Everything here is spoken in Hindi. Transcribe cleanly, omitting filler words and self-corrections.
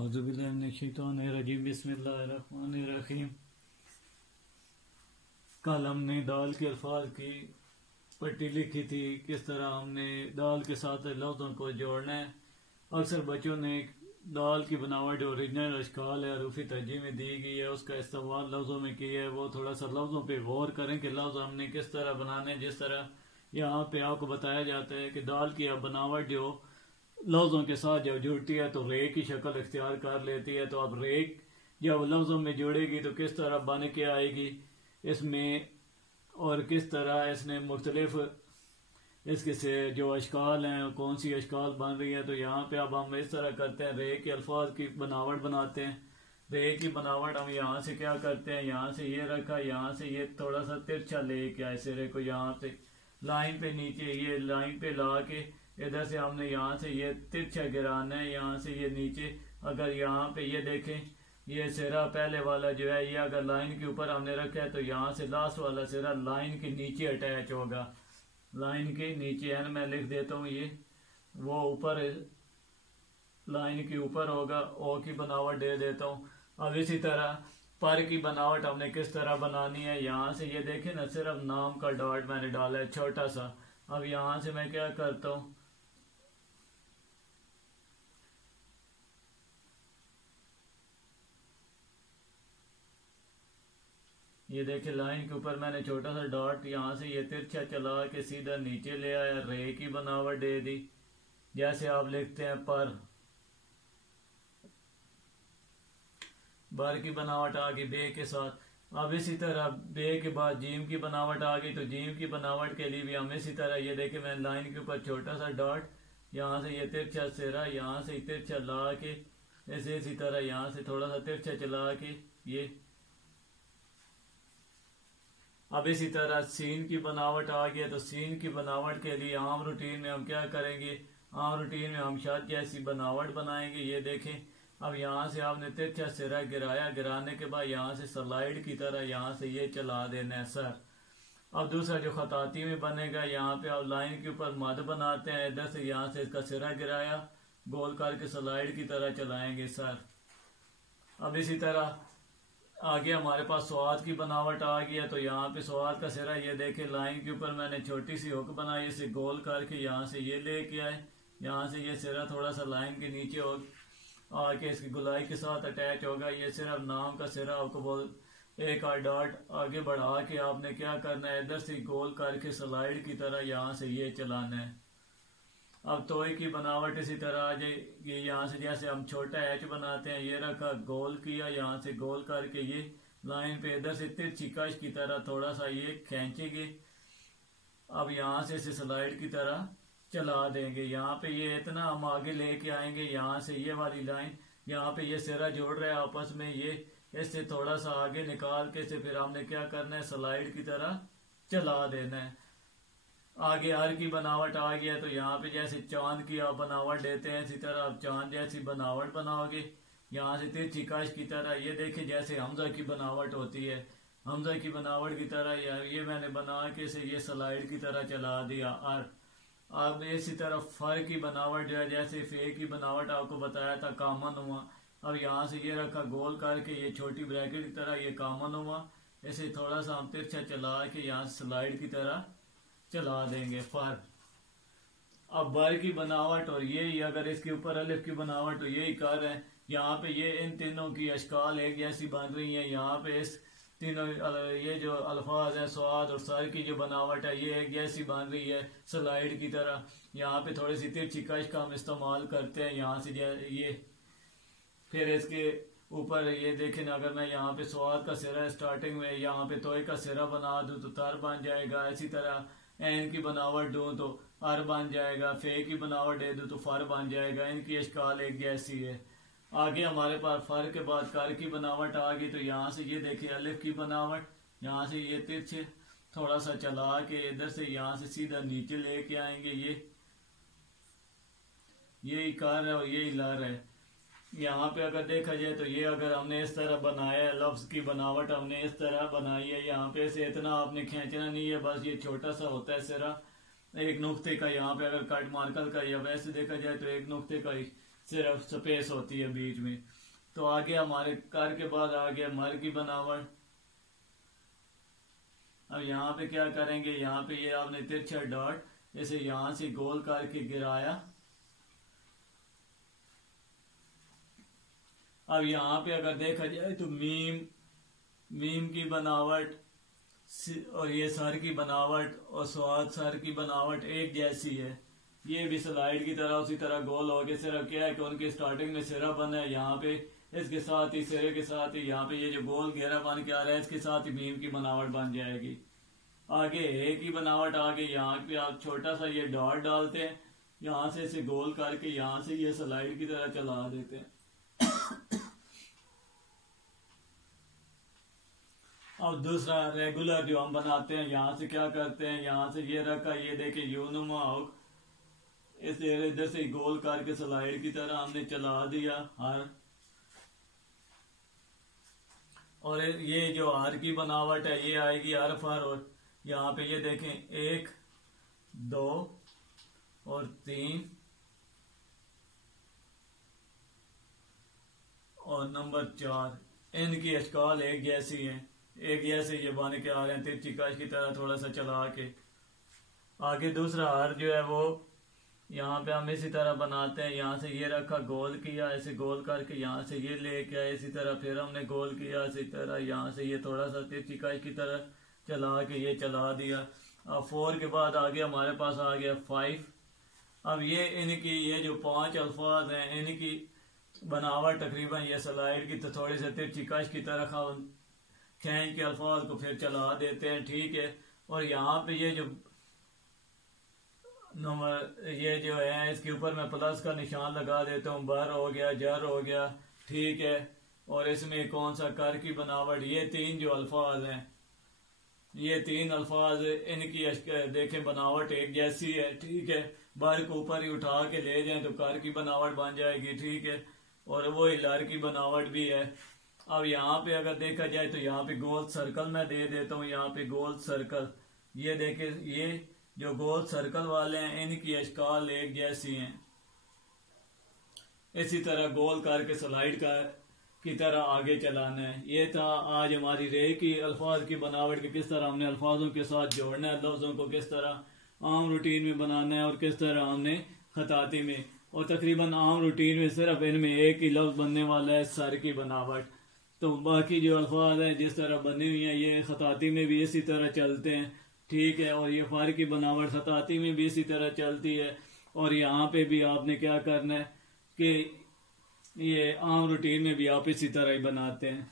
औज़ुबिल्लाहिमिनश्शैतानिर्रजीम बिस्मिल्लाहिर्रहमानिर्रहीम। कल हमने दाल के अल्फाज की पट्टी लिखी थी, किस तरह हमने दाल के साथ लफ्ज़ों को जोड़ना है। अक्सर बच्चों ने दाल की बनावट जो ओरिजिनल अशकाल है रूफी तरजीह में दी गई है उसका इस्तेमाल लफ्ज़ों में किया है। वो थोड़ा सा लफ्ज़ों पे गौर करें कि लफ्ज़ हमने किस तरह बनाने। जिस तरह यहाँ पे आपको बताया जाता है कि दाल की बनावट जो लफ्ज़ों के साथ जब जुड़ती है तो रे की शक्ल इख्तियार कर लेती है। तो अब रे जब लफ्ज़ों में जुड़ेगी तो किस तरह बन के आएगी इसमें, और किस तरह इसने मुख्तलिफ इसके से जो अशकाल हैं कौन सी अशकाल बन रही है। तो यहाँ पे अब हम इस तरह करते हैं, रे के अल्फाज की बनावट बनाते हैं। रे की बनावट हम यहाँ से क्या करते हैं, यहाँ से ये रखा, यहाँ से ये थोड़ा सा तिरछा लेके आए सिरे को, यहाँ से लाइन पे नीचे ये लाइन पे ला के इधर से हमने यहाँ से ये तिरछा गिराना है, यहाँ से ये नीचे। अगर यहाँ पे ये देखें ये सिरा पहले वाला जो है ये अगर लाइन के ऊपर हमने रखा है तो यहाँ से लास्ट वाला सिरा लाइन के नीचे अटैच होगा, लाइन के नीचे है। मैं लिख देता हूँ ये वो ऊपर लाइन के ऊपर होगा, ओ की बनावट दे देता हूँ। अब इसी तरह पर की बनावट हमने किस तरह बनानी है, यहाँ से ये देखें ना सिर्फ नाम का डॉट मैंने डाला है छोटा सा। अब यहाँ से मैं क्या करता हूँ, ये देखिए लाइन के ऊपर मैंने छोटा सा डॉट यहाँ से ये तिरछा चला के सीधा नीचे ले आया, रे की बनावट दे दी। जैसे आप लिखते हैं पर की बनावट आ गई बे के साथ। अब इसी तरह बे के बाद जीम की बनावट आ गई, तो जीम की बनावट के लिए भी हम इसी तरह ये देखिए मैं लाइन के ऊपर छोटा सा डॉट, यहाँ से ये तिरछा सिरा, यहाँ से तिरछा ला के ऐसे इसी तरह यहाँ से थोड़ा सा तिरछा चला के ये। अब इसी तरह सीन की बनावट आ गया, तो सीन की बनावट के लिए आम रूटीन में हम क्या करेंगे, आम रूटीन में हम शायद जैसी बनावट बनाएंगे। ये देखें अब यहाँ से आपने तिरछा सिरा गिराया, गिराने के बाद यहाँ से स्लाइड की तरह यहाँ से ये चला देना है सर। अब दूसरा जो खताती में बनेगा, यहाँ पे आप लाइन के ऊपर मद बनाते हैं, इधर से यहाँ से इसका सिरा गिराया, गोल करके स्लाइड की तरह चलाएंगे सर। अब इसी तरह आगे हमारे पास स्वाद की बनावट आ गया, तो यहाँ पे स्वाद का सिरा ये देखे लाइन के ऊपर मैंने छोटी सी हुक बनाई, इसे गोल करके यहाँ से ये लेके आए, यहाँ से ये सिरा थोड़ा सा लाइन के नीचे हो आके इसकी गुलाई के साथ अटैच होगा। ये सिर्फ नाम का सिरा आपको बोल एक आध डॉट आगे बढ़ा के आपने क्या करना है, इधर से गोल करके स्लाइड की तरह यहाँ से ये चलाना है। अब तोय की बनावट इसी तरह आ जाएगी, यहाँ से जैसे हम छोटा एच बनाते हैं, ये रखा गोल किया, यहाँ से गोल करके ये लाइन पे इधर से तिरछी कश की तरह थोड़ा सा ये खींचेंगे। अब यहाँ से इसे स्लाइड की तरह चला देंगे। यहाँ पे ये इतना हम आगे लेके आएंगे, यहाँ से ये वाली लाइन यहाँ पे ये सिरा जोड़ रहे हैं आपस में, ये इससे थोड़ा सा आगे निकाल के से फिर हमने क्या करना है, स्लाइड की तरह चला देना है। आगे आर की बनावट आ गया, तो यहाँ पे जैसे चांद की आप बनावट देते हैं इसी तरह आप चांद जैसी बनावट बनाओगे, यहाँ से तिरछी कश की तरह। ये देखिए जैसे हमजा की बनावट होती है, हमजा की बनावट की तरह ये मैंने बना के से ये स्लाइड की तरह चला दिया। और अब इसी तरह फर की बनावट जो है, जैसे फे की बनावट आपको बताया था कामन हुआ, अब यहाँ से ये रखा गोल करके ये छोटी ब्रैकेट की तरह ये कामन हुआ, इसे थोड़ा सा हम तिरछा चला के यहाँ स्लाइड की तरह चला देंगे फर। अब बर की बनावट और ये अगर इसके ऊपर अलिफ की बनावट तो यही कर रहे हैं। यहाँ पे ये इन तीनों की अशकाल एक जैसी बन रही है, यहाँ पे इस तीनों ये जो अल्फाज है स्वाद और सर की जो बनावट है ये एक जैसी बन रही है स्लाइड की तरह। यहाँ पे थोड़ी सी तिरछी कश का हम इस्तेमाल करते हैं, यहाँ से ये फिर इसके ऊपर ये देखें अगर मैं यहाँ पे स्वाद का सिरा स्टार्टिंग में यहाँ पे तोय का सिरा बना दूं तो तर बन जाएगा। इसी तरह एन की बनावट दूं तो अर बन जाएगा, फे की बनावट दे दूं तो फर बन जाएगा। इनकी अशकाल एक जैसी है। आगे हमारे पास फर के बाद कर की बनावट आ गई, तो यहाँ से ये देखिए अलिफ की बनावट, यहाँ से ये तिरछे थोड़ा सा चला के इधर से यहाँ से सीधा नीचे लेके आएंगे, ये कर है और ये लर है। यहाँ पे अगर देखा जाए तो ये अगर हमने इस तरह बनाया है, लफ्ज की बनावट हमने इस तरह बनाई है, यहाँ पे से इतना आपने खींचना नहीं है, बस ये छोटा सा होता है सिरा एक नुक्ते का। यहाँ पे अगर कट मार्कर का या वैसे देखा जाए तो एक नुक्ते का सिर्फ स्पेस होती है बीच में। तो आगे हमारे कर के बाद आ गया मर की बनावट। अब यहाँ पे क्या करेंगे, यहाँ पे ये आपने तिरछा डॉट इसे यहाँ से गोल करके गिराया। अब यहाँ पे अगर देखा जाए तो मीम की बनावट और ये सर की बनावट और स्वाद सर की बनावट एक जैसी है। ये भी स्लाइड की तरह उसी तरह गोल हो गए। सिर्फ क्या है कि उनकी स्टार्टिंग में सिरा बना है, यहाँ पे इसके साथ ही सिरे के साथ ही यहाँ पे ये जो गोल घेरा बन के आ रहा है इसके साथ ही मीम की बनावट बन जाएगी। आगे ए की बनावट आगे यहाँ पे आप छोटा सा ये डॉट डालते हैं, यहाँ से इसे गोल करके यहाँ से ये स्लाइड की तरह चला देते हैं। अब दूसरा रेगुलर जो हम बनाते हैं, यहाँ से क्या करते हैं, यहाँ से ये रखा, ये देखे यूनुमा हो, इस इधर से गोल करके स्लाइड की तरह हमने चला दिया हर। और ये जो हर की बनावट है ये आएगी हरफ हर। और यहाँ पे ये देखें 1 2 और 3 और नंबर 4, इनकी अशकाल एक जैसी है, एक जैसे ये बन के आ रहे हैं तिरछी कश की तरह थोड़ा सा चला के। आगे दूसरा हर जो है वो यहाँ पे हम इसी तरह बनाते हैं, यहाँ से ये रखा गोल किया, ऐसे गोल करके यहाँ से ये लेके आए इसी तरह, फिर हमने गोल किया इसी तरह, यहाँ से ये थोड़ा सा तिरछी कश की तरह चला के ये चला दिया। अब 4 के बाद आगे हमारे पास आ गया 5। अब ये इनकी ये जो 5 अल्फाज हैं इनकी बनावट तकरीबन ये स्लाइड की तो थोड़ी सी तिरछी कश की तरह खींच के अल्फाज को फिर चला देते हैं, ठीक है। और यहाँ पे ये जो नंबर ये जो है इसके ऊपर मैं प्लस का निशान लगा देता हूँ, बर हो गया, जर हो गया, ठीक है। और इसमें कौन सा कर की बनावट, ये 3 जो अल्फाज हैं, ये 3 अल्फाज इनकी देखें बनावट एक जैसी है, ठीक है। बर को ऊपर ही उठा के ले जाएं तो कर की बनावट बन जाएगी, ठीक है। और वो लर की बनावट भी है। अब यहाँ पे अगर देखा जाए तो यहाँ पे गोल सर्कल मैं दे देता हूँ, यहाँ पे गोल सर्कल, ये देखे ये जो गोल सर्कल वाले हैं इनकी अशकाल एक जैसी हैं। इसी तरह गोल करके स्लाइड की तरह आगे चलाना है। ये था आज हमारी रे की अल्फाज की बनावट की किस तरह हमने अल्फाजों के साथ जोड़ना है, लफ्जों को किस तरह आम रूटीन में बनाना है और किस तरह हमने खताती में। और तकरीबन आम रूटीन में सिर्फ इनमें एक ही लफ्ज बनने वाला है सर की बनावट। तो बाकी जो अल्फाज हैं जिस तरह बनी हुई हैं ये खताती में भी इसी तरह चलते हैं, ठीक है। और ये फार की बनावट खताती में भी इसी तरह चलती है। और यहाँ पे भी आपने क्या करना है कि ये आम रूटीन में भी आप इसी तरह ही बनाते हैं।